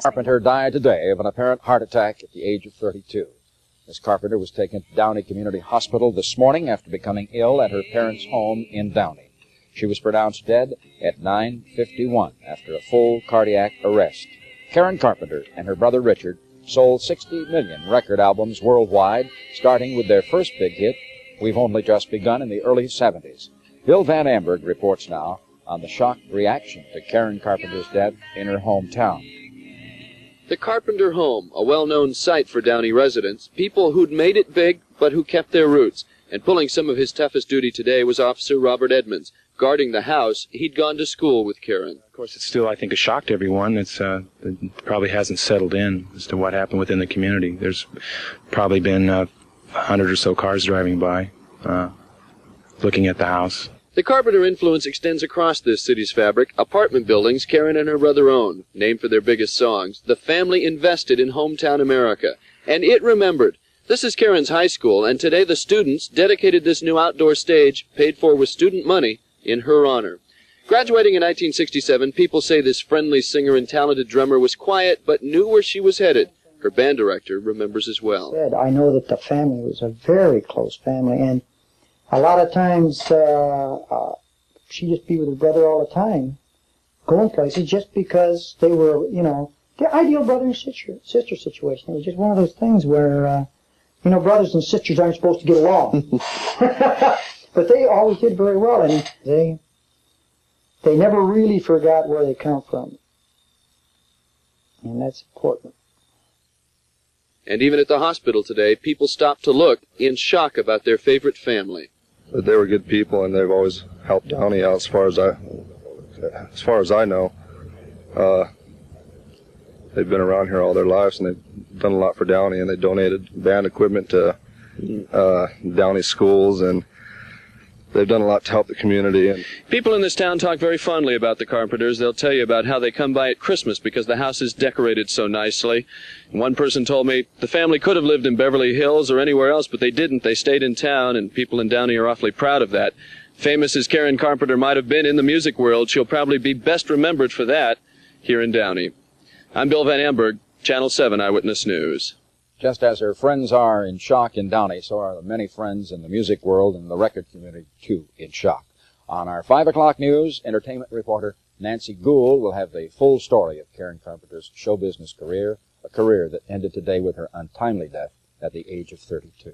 Carpenter died today of an apparent heart attack at the age of 32. Miss Carpenter was taken to Downey Community Hospital this morning after becoming ill at her parents' home in Downey. She was pronounced dead at 9:51 after a full cardiac arrest. Karen Carpenter and her brother Richard sold 60 million record albums worldwide, starting with their first big hit, We've Only Just Begun, in the early 70s. Bill Van Amberg reports now on the shocked reaction to Karen Carpenter's death in her hometown. The Carpenter home, a well-known sight for Downey residents, people who'd made it big but who kept their roots. And pulling some of his toughest duty today was Officer Robert Edmonds, guarding the house. He'd gone to school with Karen. Of course, it's still, I think, a shock to everyone. It probably hasn't settled in as to what happened within the community. There's probably been 100 or so cars driving by, looking at the house. The Carpenter influence extends across this city's fabric. Apartment buildings Karen and her brother own, named for their biggest songs. The family invested in hometown America, and it remembered. This is Karen's high school, and today the students dedicated this new outdoor stage, paid for with student money, in her honor. Graduating in 1967, people say this friendly singer and talented drummer was quiet, but knew where she was headed. Her band director remembers as well. I know that the family was a very close family, and a lot of times she'd just be with her brother all the time, going places just because they were, the ideal brother and sister situation. It was just one of those things where, brothers and sisters aren't supposed to get along. But they always did very well, and they never really forgot where they come from. And that's important. And even at the hospital today, people stopped to look in shock about their favorite family. But they were good people, and they've always helped Downey out as far as I know. They've been around here all their lives, and they've done a lot for Downey, and they donated band equipment to Downey schools, and they've done a lot to help the community. And people in this town talk very fondly about the Carpenters. They'll tell you about how they come by at Christmas because the house is decorated so nicely. One person told me the family could have lived in Beverly Hills or anywhere else, but they didn't. They stayed in town, and people in Downey are awfully proud of that. Famous as Karen Carpenter might have been in the music world, she'll probably be best remembered for that here in Downey. I'm Bill Van Amberg, Channel 7 Eyewitness News. Just as her friends are in shock in Downey, so are the many friends in the music world and the record community, too, in shock. On our 5 o'clock news, entertainment reporter Nancy Gould will have the full story of Karen Carpenter's show business career, a career that ended today with her untimely death at the age of 32.